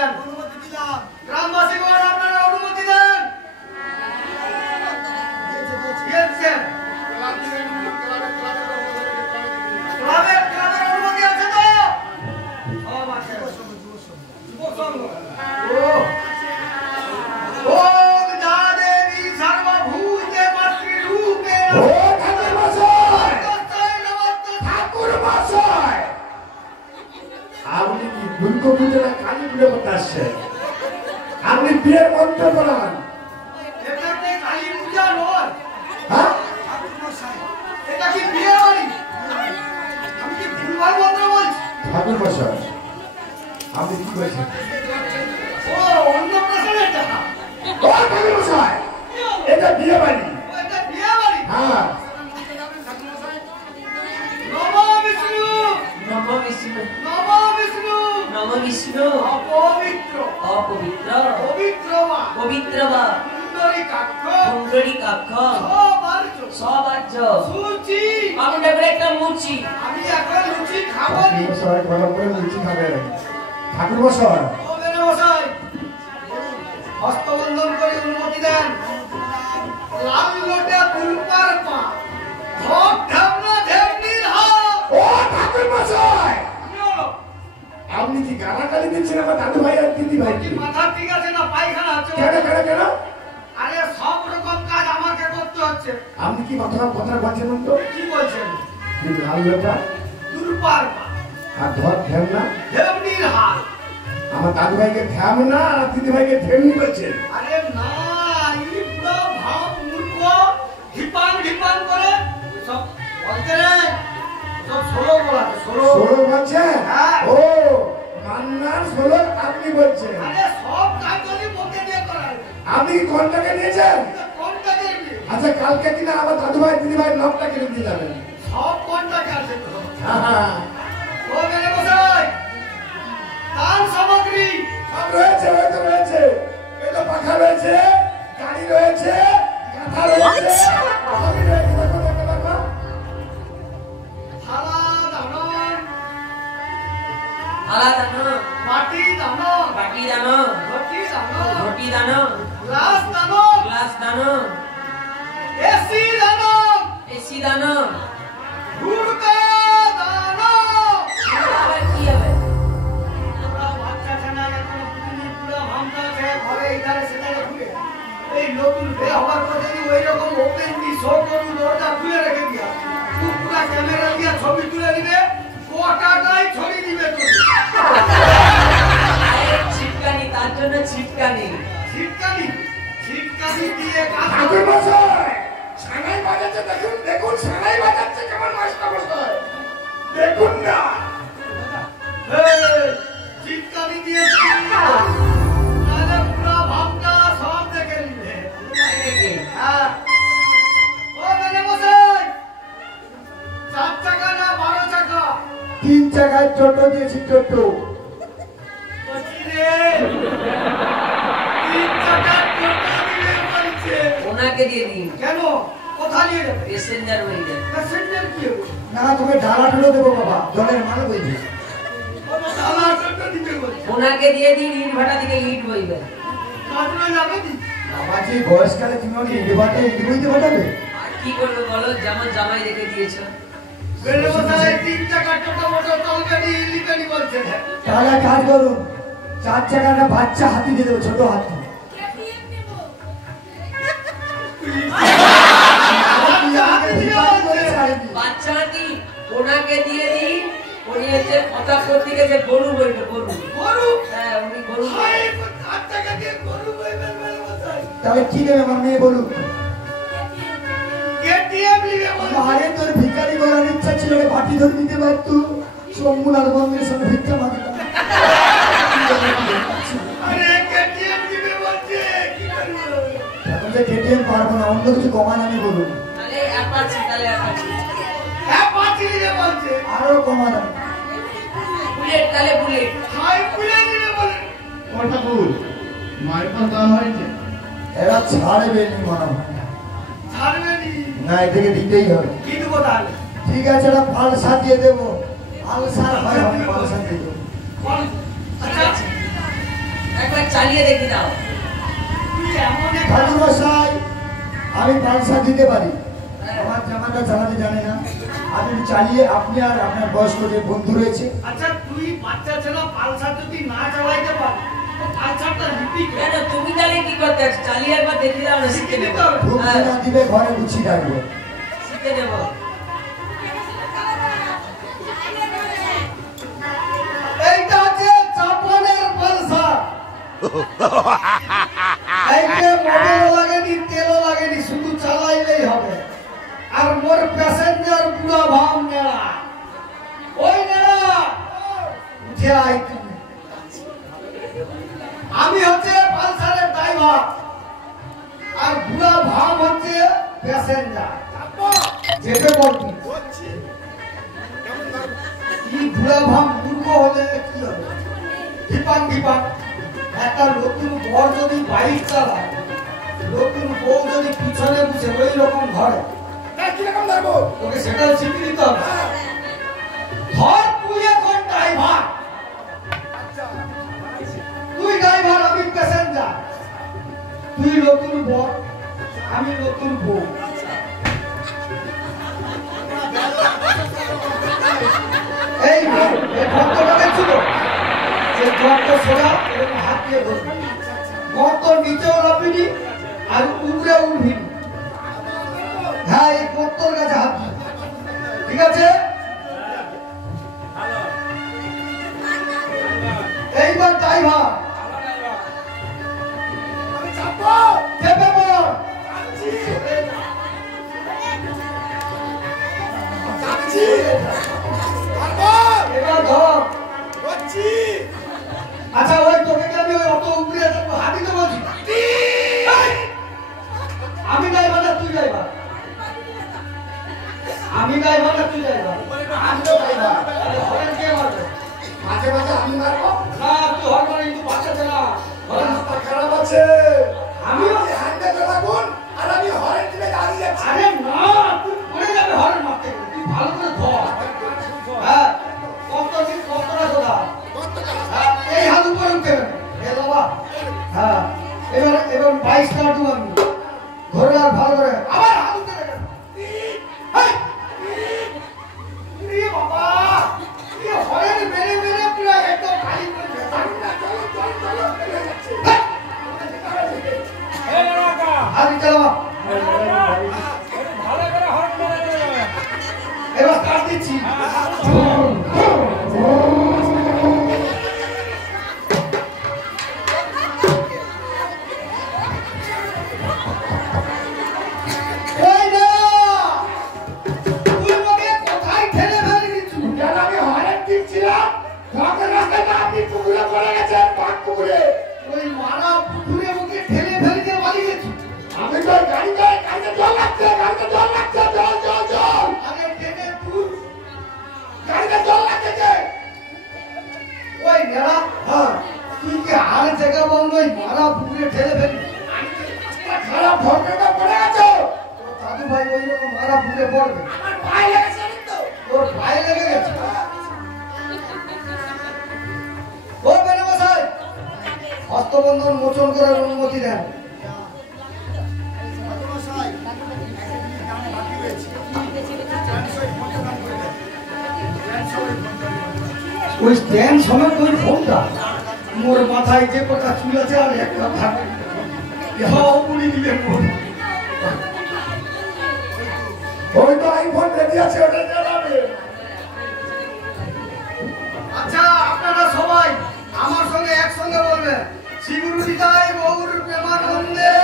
দেন। গ্রামবাসীগণ আপনারা অনুমতি দেন। ক্লাবের অনুমতি আছে তো? আপনি কি দুর্গপুজোটা কালী পুজো করতে আসছেন? আপনি বিয়ের মন্ত্র বলান। হ্যাঁ, এটা কি বিয়ে বাড়ি? আমি কি ভুলভাল মন্ত্র বলছি? ঠাকুর মশাই আপনি কি বলছেন? ও অন্নপ্রাশন এটা? ও ঠাকুর মশাই এটা বিয়ে বাড়ি। এটা বিয়ে বাড়ি? হ্যাঁ। নমো বিষ্ণু নমো বিষ্ণু নমো বিষ্ণু নমো বিষ্ণু অপবিত্র অপবিত্র পবিত্র মা পবিত্র বা পুণ্ডরীকাক্ষ পুণ্ডরীকাক্ষ সবার্য সবার্য সুচি। আমরা করে একটা মুচি। আমি এখন লুচি খাবো নি। মশাই ভালো করে লুচি খাবেন। ঠাকুর মশাই ও বেনে মশাই হস্তবন্ধন করে অনুমতি দেন। লাল লোটে ফুলপার পা ধপ ঢামনা ঢেমনির হাত। ও ঠাকুর মশাই কি হলো? আপনি কি গালাগালি দিচ্ছেন আমার দাদু ভাই আর দিদি ভাই? কি মাথা ঠিক আছে না পায়খানা আছে? কেন কেন কেন? আরে সব রকম কাজ আমাকে করতে হচ্ছে। আপনি কি কথা বলছেন তো? কি বলছেন? লাল লোটা ফুলপার পা আর ধর ধ্যান না ঢেমনির হাত। আমার দাদু ভাইকে ধ্যান না আর দিদি ভাইকে ধ্যানই বলছেন। আরে না এই পুরো ভাব মূর্খ ঢিপাং ঢিপাং করে সব বলতে রে সব ষোলো বলাতে ষোলো। ষোলো বলছেন? হ্যাঁ। ও মান্নার ষোলো আপনি বলছেন? আরে সব কাজ যদি বলতে দিয়ে করার আপনি কি কোনটাকে নিয়েছেন? কোনটা দেখবি? আচ্ছা কালকে কিনা আমার দাদু ভাই দিদি ভাই নখটা কিনে দিয়ে যাবেন। সব কোনটাকে আছে তো? হ্যাঁ ও মেরে বসাই দান সামগ্রী সব রয়েছে হয়তো রয়েছে। এই তো পাখা রয়েছে, গাড়ি রয়েছে, কাঁথা রয়েছে, সবই রয়েছে। দেখো দেখো দেখো থালা দানন থালা দানো মাটি দানন বাটি দানো ঘটি দানন রুটি দানো গ্লাস দানন গ্লাস দানো এসি দানন এসি দানো। হুড়কা দানন। আবার কি হবে? ওরা বাচ্চা ছানা এখনো পুতুলি পুরা ভামটা খেয়ে ঘরে ইধারে সেধারে ঘুরে। এই নতুন বিয়ে হওয়ার পর যদি ওই রকম ওপেন দি শো করুন দরজা খুলে রেখে দিয়া খুব পুরা ক্যামেরা দিয়া ছবি তুলে দিবে গোটাটাই ছবি দিবে তুমি। ছিটকানি তার জন্য ছিটকানি। ছিটকানি ছিটকানি দিয়ে কাজ ঠাকুর মশাই ছানাই বাজাচ্ছে দেখুন দেখুন ছানাই বাজাচ্ছে কেমন মাস্টার মশাই দেখুন না। ছিটকানি দিয়ে তাহলে পুরা ভাবটা সব দেখে নিবে। হ্যাঁ ও মেনে বসাই 4 চাকা না 12 চাকা? 3 চাকায় টোটো দিয়েছি টোটো। রে 3 চাকা টোটো দিবে বলছে। ওনাকে দিয়ে দিন। কেন কোথা নিয়ে যাবে? প্যাসেঞ্জার হয়ে যায়। প্যাসেঞ্জার কি হবে? না তুমি ডালা ঠুলো দেবো বাবা জলের মাল বইবে। ওরা ডালা টোটো দিবে বলছে। ওনাকে দিয়ে দিন ইট ভাটা থেকে ইট বইবে। কাটবে যাবে কি? বাবাজি বয়সকালে তুমি ওকে ইটভাটা ইট বইতে পাঠাবে? আর কি করবে বলো, যেমন জামাই রেখে দিয়েছো। মেনে বসাই 3 চাকা টোটো মোটর চলবে নি লিবে নি বলছে। তাহলে কাজ করুন 4 চাকাটা বাচ্চা হাতি দিয়ে দেবো ছোট হাতি। বাচ্চা হাতি ওনাকে দিয়ে দিন। উনি হচ্ছে প্রতাপপুর থেকে যে গরু বইবে গরু। গরু? হ্যাঁ উনি গরু হাই 4 চাকা দিয়ে গরু বইবে মেনে বসাই। তাহলে কি দেবে আমার মেয়ে বলুন? কেটিএম লিবে বলছে। আরে তোর ভিখারি করার ইচ্ছা ছিল বাটি ধরে নিতে পারতো সোমুলার বন্ধের সঙ্গে ভিক্ষা মাগতাম। আরে কেটিএম লিবে বলছে কি করব? এখন যে কেটিএম পারবো না অন্য কিছু কমান আমি বলুন। তাহলে অ্যাপাচি তাহলে অ্যাপাচি। হ্যাঁ পাঁচি লিবে বলছে। আরো কমান আমি বুলেট তাহলে বুলেট। হাই পুলে লিবে বলে। কটা ফুল মায়ের পাশ দেওয়া হয়েছে? এরা ছাড়বে নি মনে হয়। ছাড়বে নি? না এদিকে দিতেই হবে। কি দেবো তাহলে? ঠিক আছে এটা পালসার দিয়ে দেবো। আলসার হয় পালসার দিয়ে দেবো। বল। আচ্ছা একবার চালিয়ে দেখি দাও। তুই এমন এক ঠাকুর মশাই, আমি পালসার দিতে পারি, আমার জামাটা চালাতে জানে না, আপনি চালিয়ে, আপনি আর আপনার বয়স্ক যে বন্ধু রয়েছে। আচ্ছা তুই বাচ্চা ছেলে পালসার যদি না চালাইতে পার তো পালসারটা নিবি কেন তুমি তাহলে কি করতে আছো? চালিয়ে একবার দেখি দাও না, শিখে নেব। ঘুম না দিলে ঘরে গুছিয়ে রাখবো। শিখে নেব। এইটা হচ্ছে জাপানের পালসার। এইতে মোটরও লাগেনি, তেলও লাগেনি, শুধু চালাইলেই হবে। আর মোর প্যাসেঞ্জার পুরো ভাম নেড়া, ওই নেড়া উঠে আই তুমি। আমি হচ্ছে পালসারের ড্রাইভার আর পুরো ভাম হচ্ছে প্যাসেঞ্জার। যেতে বলবি কি বুড়া ভাম মূর্খ হলে কি হবে? ধিপান ধিপান একটা নতুন বর যদি বাইক চালায়, নতুন বউ যদি পিছনে বসে ওই রকম ঘরে, কিরকম ধরবো? তোকে সেটাও শিখিয়ে দিতে হবে। ধর তুই এখন ড্রাইভার, তুই ড্রাইভার আমি প্যাসেঞ্জার, তুই নতুন বর আমি নতুন বউ। এই ঘরটা দেখছিল যে ঘরটা সোজা এরকম হাত দিয়ে ধরবি, ঘরটার নিচেও লাফিনি আর উপরে উঠবি। হ্যাঁ এই ঘরটার কাছে হাত দিবি, ঠিক আছে? এইবার ড্রাইভার চেপে পড়। এবার ধর। আচ্ছা ওই তোকে কি আমি ওই অত উপরে হাত দিতে বলছি? আমি ড্রাইভার না তুই ড্রাইভার? আমি ড্রাইভার না তুই ড্রাইভার? আমি তো ড্রাইভার। আরে হরেন কে মারবে? মাঝে মাঝে আমি মারবো। না তুই হর মানে কিন্তু বাচ্চাছে না। রাস্তা খারাপ আছে, আমিও হাঁটতে থাকুন আর আমি হরেন দিকে দাঁড়িয়ে যাচ্ছি। আরে না তুই পড়ে যাবে হরেন মারতে গেলে। তুই ভালো করে ধর। হ্যাঁ কতটা সোজা। হ্যাঁ, এই হাত উপরে উঠে গেল। এ বাবা হ্যাঁ এবার 22 কাটু আমি ধরে আর ভালো করে আবার হাত উঠে গেল। এই! এ বাবা এ হরেন মেরে মেরে পুরো একদম খালি করে দিয়েছে। হাত চালাও। এবার কাট দিচ্ছি। এই না! তুই আমাকে কোথায় ঠেলে ফেলে দিচ্ছিস? কেন আমি হরেন দিচ্ছিলাম, ঢাকের রাস্তায় না আপনি পুকুরে পড়ে গেছেন, পাক পুকুরে। ওই মারা পুকুরে আমাকে ঠেলে ফেলে দিয়ে পালিয়ে গেছিস। আমি তো গাড়িতে জল লাগছে, গাড়িতে জল লাগছে, জল জল জল। আরে টেনে তুই গাড়িতে জল লাগছে যে। ওই নেড়া হ্যাঁ, তুই কি আর জায়গা বন্ধ ওই মারা পুকুরে ঠেলে ফেলি? রাস্তা খারাপ, ঢাকেতে পড়ে গেছো। তোর দাদু ভাই ওই রকম মারা পুকুরে পড়বে, আমার পায়ে লেগেছে কিন্তু। তোর পায়ে লেগে গেছে। ও বেনে মশাই হস্তবন্ধন মোচন করার অনুমতি দেন। ওই স্ট্যান্ড সমেত ওই ফোনটা মোর মাথায় যে কটা চুল আছে আর একটা থাকে উনি দিলে মোর। ওই তো আইফোন রেডি আছে, ওটা চালাবে। আচ্ছা আপনারা সবাই আমার সঙ্গে একসঙ্গে বলবেন, শ্রী গুরু নিতাই গৌর প্রেমানন্দে।